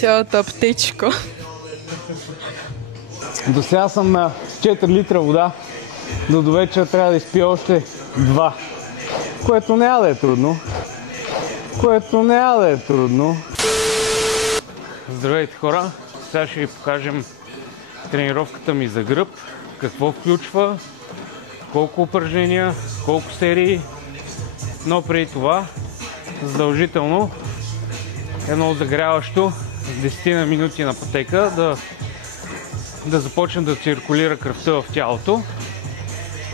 цялата аптечка. До сега съм на 4 литра вода, но до вечера трябва да изпия още 2. Което няма да е трудно. Здравейте хора! Сега ще ви покажем тренировката ми за гръб, какво включва, колко упражнения, колко серии, но преди това задължително едно загряващо с 10 на минути на пътека да започне да циркулира кръвта в тялото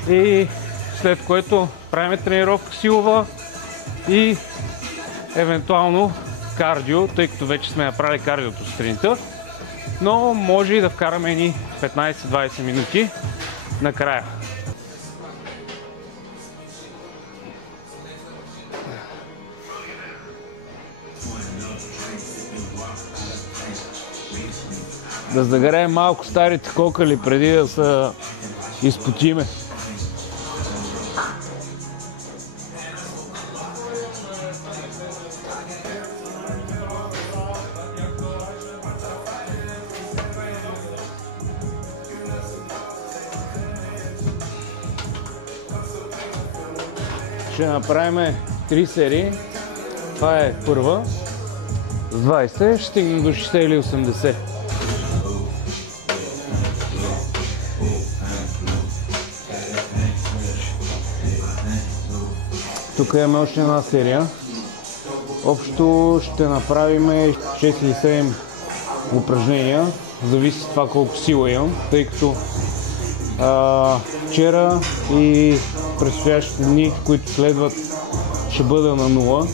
и след което правим тренировка силова и евентуално кардио, тъй като вече сме направили кардиото сутринта, но може и да вкараме ни 15-20 минути накрая. Да загреем малко старите кокали преди да се изпотиме. Ще направим 3 серии. Това е първа. С 20 ще стигнем до 60 или 80. Тук имаме още една серия. Общо ще направим 6 или 7 упражнения. Зависи от това колко сила имам, тъй като вчера и предстоящите дни, които следват, ще бъда на 0.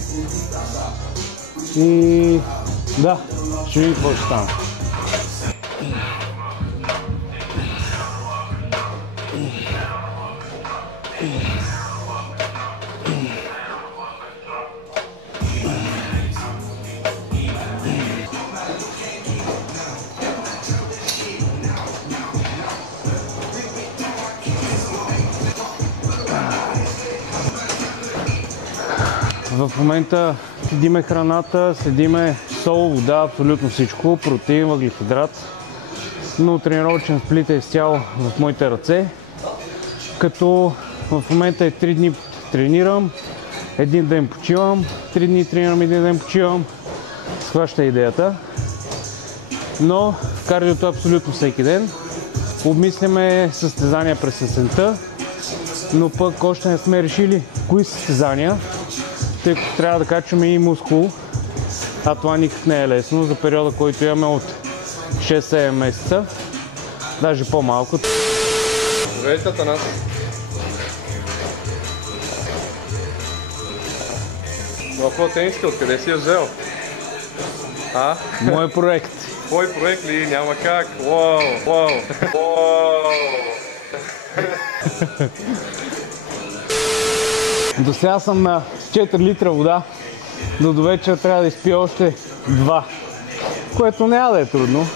И да, ще видим какво ще стане. В момента следиме храната, следиме сол, вода, абсолютно всичко, протеин, въглехидрат, но тренировъчен сплит е изцяло в моите ръце, като в момента е 3 дни тренирам, 1 ден почивам, 3 дни тренирам, 1 ден почивам, схваща идеята, но кардиото абсолютно всеки ден. Обмисляме състезания през есента, но пък още не сме решили кои състезания, тъй като трябва да качваме и мускул, а това никак не е лесно за периода, който имаме от 6-7 месеца, даже по-малко. Здравейте, Атанас! Това тениска, откъде си я взел? А? Мой проект. Твой проект ли? Няма как. Уау! До сега съм на 4 литра вода, но до вечера трябва да изпия още 2, което няма да е трудно.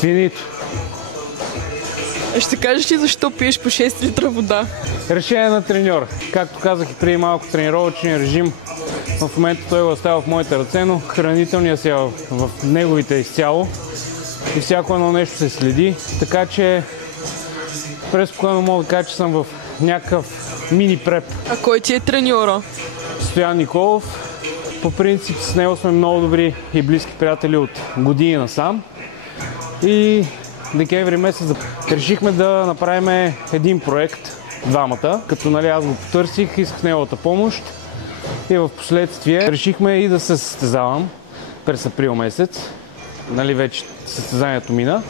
Финито. Ще кажеш ли защо пиеш по 6 литра вода? Решение на треньора. Както казах и преди малко, тренировъчен режим. В момента той го оставя в моите ръце, но хранителният си е в неговите изцяло. И всяко едно нещо се следи. Така че преспокойно мога да кажа, че съм в някакъв мини преп. А кой ти е треньора? Стоян Николов. По принцип с него сме много добри и близки приятели от години насам. И декември месец решихме да направим един проект, двамата, като аз го потърсих, исках неговата помощ и в последствие решихме и да се състезавам през април месец. Вече състезанието мина.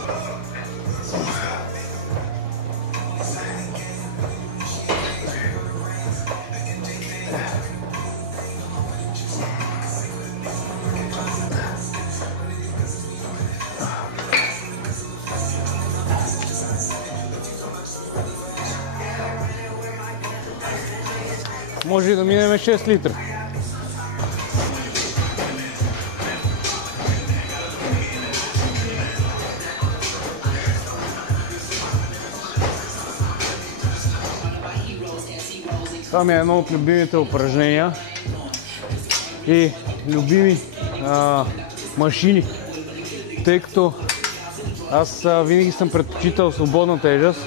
Може и да минем 6 литра. Това ми е едно от любимите упражнения и любими машини, тъй като аз винаги съм предпочитал свободна тежест,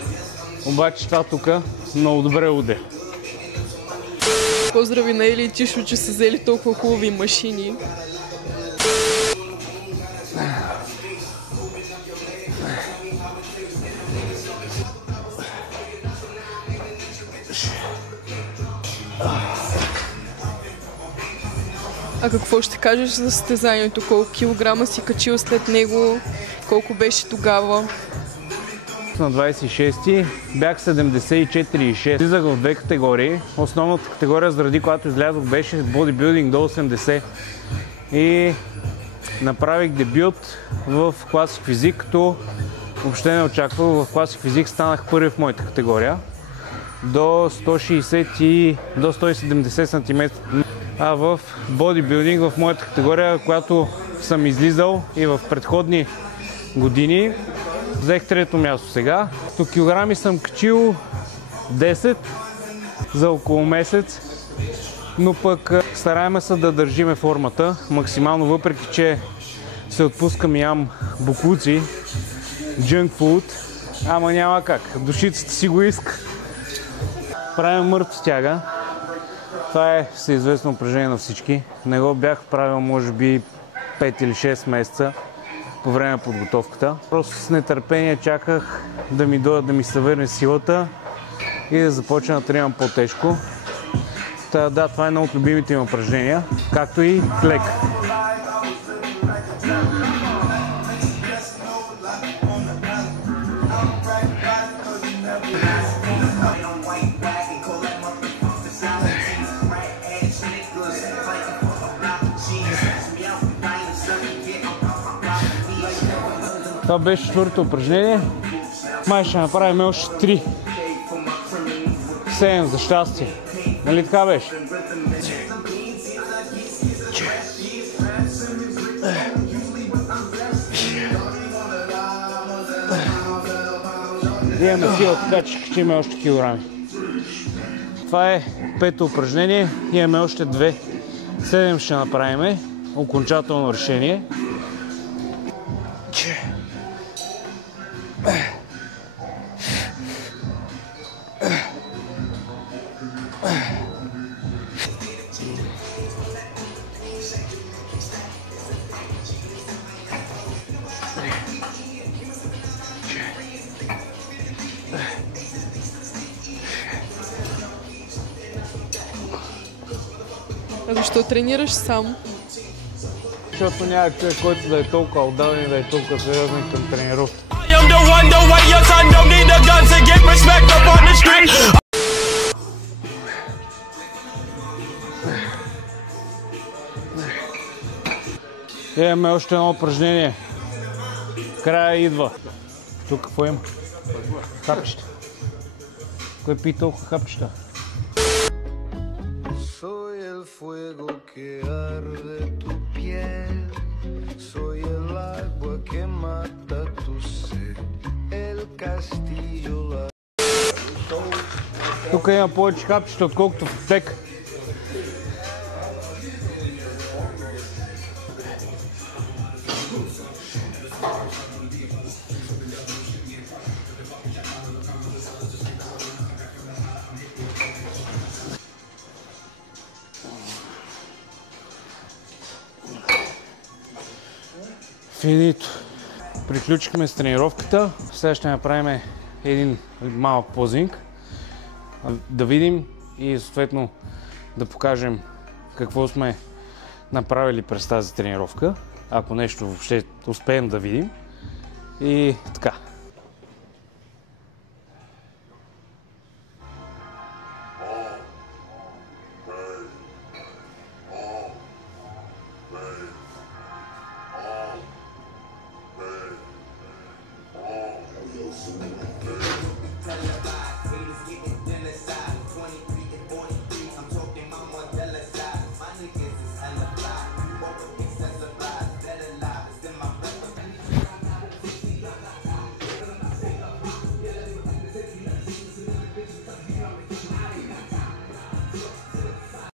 обаче това тук много добре уде. Поздрави на Ели и Тишо, че са взели толкова хубави машини. А какво ще кажеш за състезанието? Колко килограма си качил след него? Колко беше тогава? На 26-ти бях 74,6. Слизах в две категории. Основната категория, заради която излязох, беше бодибилдинг до 80. И направих дебют в класик физик, като въобще не очаквах. В класик физик станах първи в моята категория. До 160 и до 170 см. А в бодибилдинг, в моята категория, която съм излизал и в предходни години, взех трето място сега. 100 килограми съм качил 10 за около месец, но пък стараем се да държиме формата максимално, въпреки че се отпускам и ям боклуци, junk food, ама няма как, душицата си го иска. Правим мъртва тяга. Това е всеизвестно упражнение на всички. Не го бях правил може би 5 или 6 месеца по време на подготовката. Просто с нетърпение чаках да ми дойдат, да ми се върне силата и да започна да тренирам по-тежко. Да, това е едно от любимите ми упражнения, както и лек. Това беше четвъртото упражнение. Май ще направим още 3. 7 за щастие. Нали така беше? Имаме сила, така че качим още килограми. Това е пето упражнение. Имаме още 2. 7 ще направим. Окончателно решение. А защо тренираш сам? Защото няма човек, който да е толкова отдавен и да е толкова сериозен към тренировки. Имаме още едно упражнение. Края идва. Тук какво има? Хапчета. Кой пи толкова хапчета? Fuego que arde tu piel, soy el agua que mata tu sed, el castillo. Тук има повече хапчета, отколкото в аптека. Финито. Приключихме с тренировката. Сега ще направим един малък позинг. Да видим и съответно да покажем какво сме направили през тази тренировка. Ако нещо въобще успеем да видим. И така.